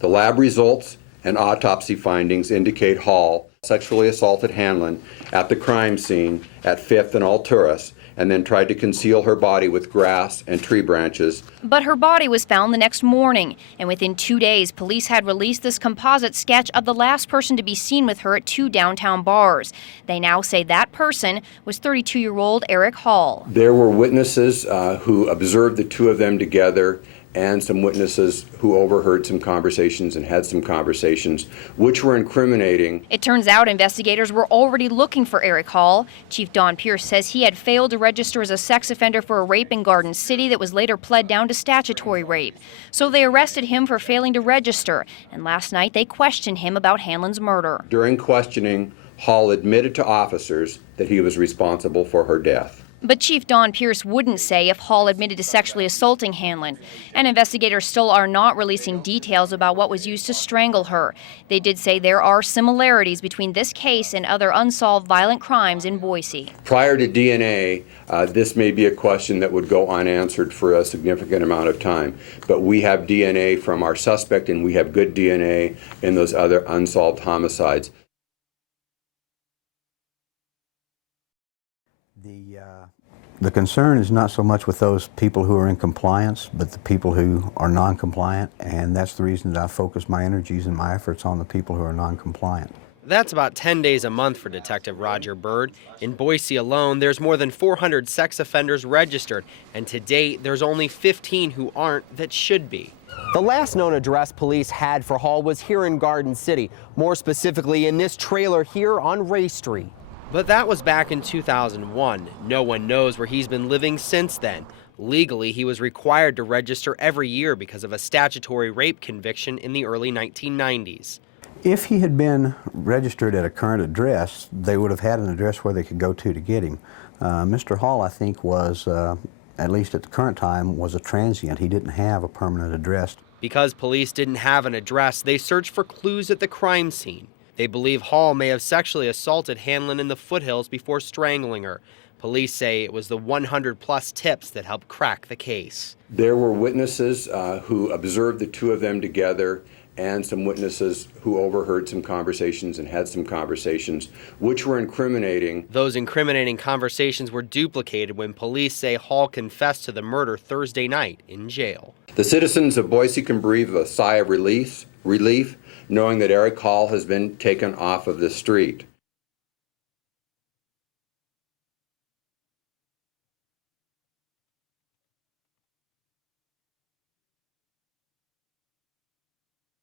The lab results and autopsy findings indicate Hall sexually assaulted Hanlon at the crime scene at 5th and Alturas, and then tried to conceal her body with grass and tree branches. But her body was found the next morning, and within 2 days, police had released this composite sketch of the last person to be seen with her at 2 downtown bars. They now say that person was 32-year-old Erick Hall. There were witnesses who observed the two of them together, and some witnesses who overheard some conversations and had some conversations which were incriminating. It turns out investigators were already looking for Erick Hall. Chief Don Pierce says he had failed to register as a sex offender for a rape in Garden City that was later pled down to statutory rape. So they arrested him for failing to register, and last night they questioned him about Hanlon's murder. During questioning, Hall admitted to officers that he was responsible for her death. But Chief Don Pierce wouldn't say if Hall admitted to sexually assaulting Hanlon, and investigators still are not releasing details about what was used to strangle her. They did say there are similarities between this case and other unsolved violent crimes in Boise. Prior to DNA, this may be a question that would go unanswered for a significant amount of time, but we have DNA from our suspect and we have good DNA in those other unsolved homicides. The concern is not so much with those people who are in compliance, but the people who are non-compliant, and that's the reason that I focus my energies and my efforts on the people who are non-compliant. That's about 10 days a month for Detective Roger Bird. In Boise alone, there's more than 400 sex offenders registered, and to date, there's only 15 who aren't that should be. The last known address police had for Hall was here in Garden City, more specifically in this trailer here on Ray Street. But that was back in 2001. No one knows where he's been living since then. Legally, he was required to register every year because of a statutory rape conviction in the early 1990s. If he had been registered at a current address, they would have had an address where they could go to get him. Mr. Hall, I think, was, at least at the current time, was a transient. He didn't have a permanent address. Because police didn't have an address, they searched for clues at the crime scene. They believe Hall may have sexually assaulted Hanlon in the foothills before strangling her. Police say it was the 100-plus tips that helped crack the case. There were witnesses who observed the two of them together, and some witnesses who overheard some conversations and had some conversations which were incriminating. Those incriminating conversations were duplicated when police say Hall confessed to the murder Thursday night in jail. The citizens of Boise can breathe a sigh of relief, knowing that Erick Hall has been taken off of the street.